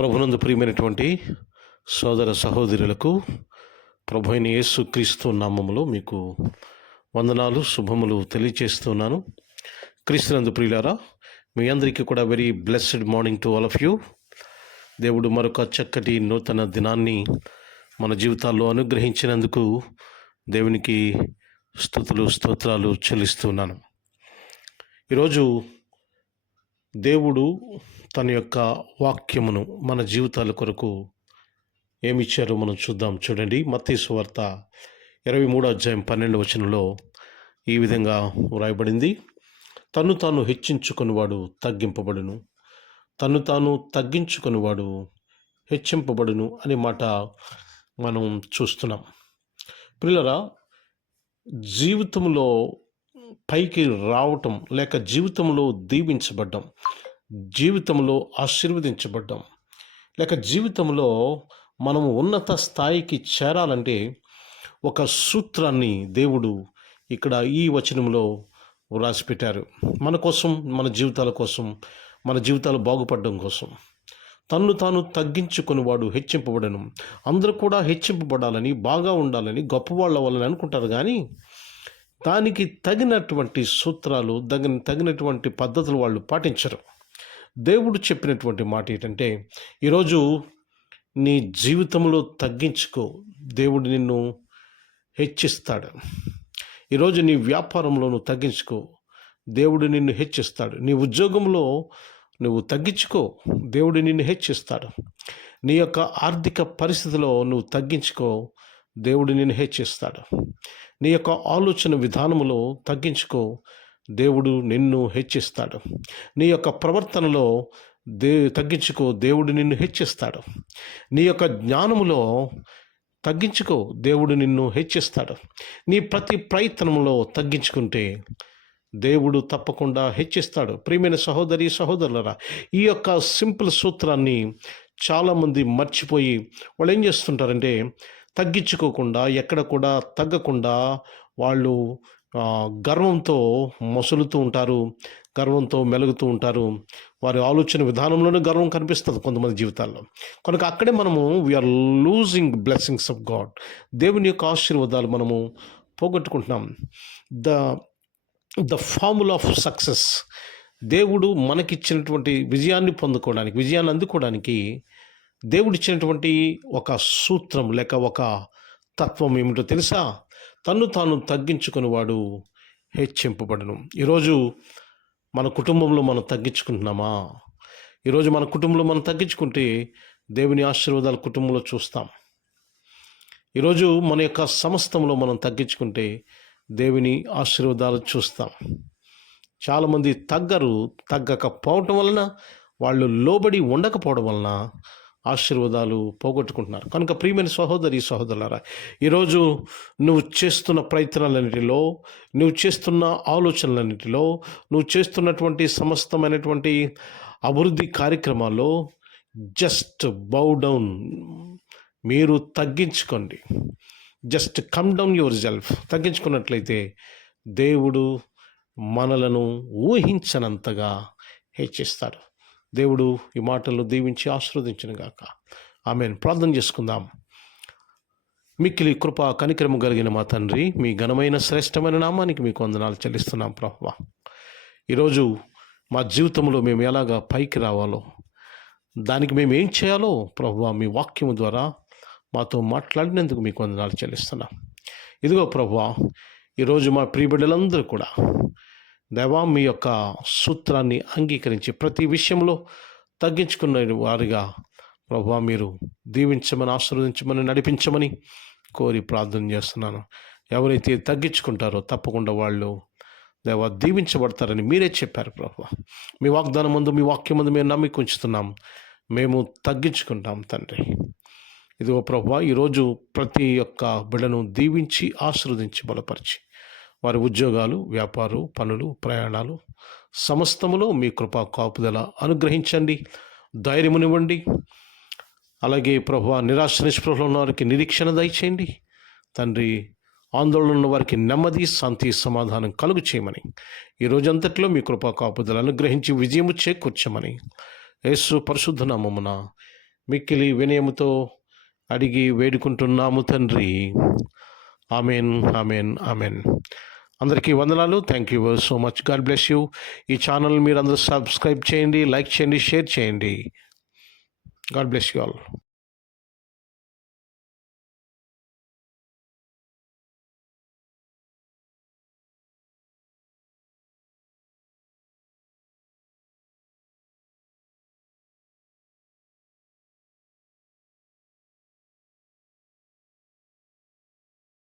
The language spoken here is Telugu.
ప్రభునందు ప్రియమైనటువంటి సోదర సహోదరులకు ప్రభు అయిన యేసు క్రీస్తు నామములో మీకు వందనాలు శుభములు తెలియజేస్తున్నాను. క్రీస్తునందు ప్రియులారా, మీ అందరికీ కూడా very blessed morning to all of you. దేవుడు మరొక చక్కటి నూతన దినాన్ని మన జీవితాల్లో అనుగ్రహించినందుకు దేవునికి స్తుతులు స్తోత్రాలు చెల్లిస్తున్నాను. ఈరోజు దేవుడు తన యొక్క వాక్యమును మన జీవితాల కొరకు ఏమిచ్చారో మనం చూద్దాం. చూడండి, మత్తయి సువార్త 23:12 ఈ విధంగా వ్రాయబడింది. తన్ను తాను హెచ్చించుకొనివాడు తగ్గింపబడును, తన్ను తాను తగ్గించుకొనివాడు హెచ్చింపబడును అనే మాట మనం చూస్తున్నాం. ప్రియులారా, జీవితంలో పైకి రావటం లేక జీవితంలో దీవించబడ్డం, జీవితంలో ఆశీర్వదించబడ్డం, లేక జీవితంలో మనము ఉన్నత స్థాయికి చేరాలంటే ఒక సూత్రాన్ని దేవుడు ఇక్కడ ఈ వచనంలో వ్రాసిపెట్టారు. మన కోసం, మన జీవితాల కోసం, మన జీవితాలు బాగుపడడం కోసం. తన్ను తాను తగ్గించుకుని వాడు హెచ్చింపబడను. అందరూ కూడా హెచ్చింపబడాలని, బాగా ఉండాలని, గొప్పవాళ్ళ వాళ్ళని అనుకుంటారు, కానీ దానికి తగినటువంటి సూత్రాలు, తగినటువంటి పద్ధతులు వాళ్ళు పాటించరు. దేవుడు చెప్పినటువంటి మాట ఏంటంటే, ఈరోజు నీ జీవితంలో తగ్గించుకో, దేవుడు నిన్ను హెచ్చిస్తాడు. ఈరోజు నీ వ్యాపారంలో నువ్వు తగ్గించుకో, దేవుడు నిన్ను హెచ్చిస్తాడు. నీ ఉద్యోగంలో నువ్వు తగ్గించుకో, దేవుడు నిన్ను హెచ్చిస్తాడు. నీ యొక్క ఆర్థిక పరిస్థితిలో నువ్వు తగ్గించుకో, దేవుడు నిన్ను హెచ్చిస్తాడు. నీ యొక్క ఆలోచన విధానములో తగ్గించుకో, దేవుడు నిన్ను హెచ్చిస్తాడు. నీ యొక్క ప్రవర్తనలో తగ్గించుకో, దేవుడు నిన్ను హెచ్చిస్తాడు. నీ యొక్క జ్ఞానములో తగ్గించుకో, దేవుడు నిన్ను హెచ్చిస్తాడు. నీ ప్రతి ప్రయత్నంలో తగ్గించుకుంటే దేవుడు తప్పకుండా హెచ్చిస్తాడు. ప్రియమైన సహోదరి సహోదరులరా, ఈ యొక్క సింపుల్ సూత్రాన్ని చాలామంది మర్చిపోయి వాళ్ళు ఏం చేస్తుంటారంటే, తగ్గించుకోకుండా, ఎక్కడ కూడా తగ్గకుండా వాళ్ళు గర్వంతో మసులుతూ ఉంటారు, గర్వంతో మెలుగుతూ ఉంటారు. వారి ఆలోచన విధానంలోనే గర్వం కనిపిస్తుంది కొంతమంది జీవితాల్లో. కనుక అక్కడే మనము we're losing blessings of God. దేవుని యొక్క ఆశీర్వాదాలు మనము పోగొట్టుకుంటున్నాం. ద ఫార్ములా ఆఫ్ సక్సెస్, దేవుడు మనకిచ్చినటువంటి విజయాన్ని పొందుకోవడానికి, విజయాన్ని అందుకోవడానికి దేవుడిచ్చినటువంటి ఒక సూత్రం లేక ఒక తత్వం ఏమిటో తెలుసా? తన్ను తాను తగ్గించుకుని వాడు హెచ్చింపబడును. ఈరోజు మన కుటుంబంలో మనం తగ్గించుకుంటున్నామా? ఈరోజు మన కుటుంబంలో మనం తగ్గించుకుంటే దేవుని ఆశీర్వాదాలు కుటుంబంలో చూస్తాం. ఈరోజు మన యొక్క సమస్తంలో మనం తగ్గించుకుంటే దేవుని ఆశీర్వాదాలు చూస్తాం. చాలామంది తగ్గకపోవటం వలన, వాళ్ళు లోబడి ఉండకపోవడం వలన ఆశీర్వాదాలు పోగొట్టుకుంటున్నారు. కనుక ప్రియమైన సహోదరి సహోదరులారా, ఈరోజు నువ్వు చేస్తున్న ప్రయత్నాలన్నిటిలో, నువ్వు చేస్తున్న ఆలోచనలన్నిటిలో, నువ్వు చేస్తున్నటువంటి సమస్తమైనటువంటి అభివృద్ధి కార్యక్రమాల్లో జస్ట్ బౌ డౌన్, మీరు తగ్గించుకోండి. Just come down yourself. తగ్గించుకున్నట్లయితే దేవుడు మనలను ఊహించనంతగా హెచ్చిస్తాడు. దేవుడు ఈ మాటలను దీవించి ఆశీర్వదించును గాక. ఆమేన్. ప్రార్థన చేసుకుందాం. మిక్కిలి కృప కనికరము కలిగిన మా తండ్రి, మీ ఘనమైన శ్రేష్టమైన నామానికి మీకు వందనాలు చెల్లిస్తున్నాం ప్రభువా. ఈరోజు మా జీవితంలో మేము ఎలాగా పైకి రావాలో, దానికి మేము ఏం చేయాలో ప్రభువా, మీ వాక్యము ద్వారా మాతో మాట్లాడినందుకు మీకు వందనాలు చెల్లిస్తున్నాం. ఇదిగో ప్రభువా, ఈరోజు మా ప్రియబిడ్డలందరూ కూడా దేవా, మీ యొక్క సూత్రాన్ని అంగీకరించి ప్రతి విషయంలో తగ్గించుకున్న వారిగా ప్రభువా మీరు దీవించమని, ఆశీర్వదించమని, నడిపించమని కోరి ప్రార్థన చేస్తున్నాను. ఎవరైతే తగ్గించుకుంటారో తప్పకుండా వాళ్ళు దేవా దీవించబడతారని మీరే చెప్పారు ప్రభువా. మీ వాగ్దానం ముందు, మీ వాక్యం ముందు మేము నమ్మిక ఉంచుతున్నాం. మేము తగ్గించుకుంటాం తండ్రి. ఇదిగో ప్రభువా, ఈరోజు ప్రతి ఒక్క బిడ్డను దీవించి ఆశీర్వదించి బలపరిచి, వారి ఉద్యోగాలు, వ్యాపారం, పనులు, ప్రయాణాలు సమస్తములో మీ కృపా కాపుదల అనుగ్రహించండి, ధైర్యమునివ్వండి. అలాగే ప్రభువా, నిరాశ నిస్పృహలో ఉన్న వారికి నిరీక్షణ దయచేయండి తండ్రి. ఆందోళన ఉన్న వారికి నెమ్మది, శాంతి, సమాధానం కలుగు చేయమని, ఈ రోజంతట్లో మీ కృపా కాపుదల అనుగ్రహించి విజయము చేకూర్చమని యేసు పరిశుద్ధ నామమున మిక్కిలి వినయముతో అడిగి వేడుకుంటున్నాము తండ్రి. Amen, amen, amen. అందరికీ వందనాలు. Thank you so much. God bless you. ఈ ఛానల్ మీరు అందరూ సబ్స్క్రైబ్ చేయండి, లైక్ చేయండి, షేర్ చేయండి. God bless you all.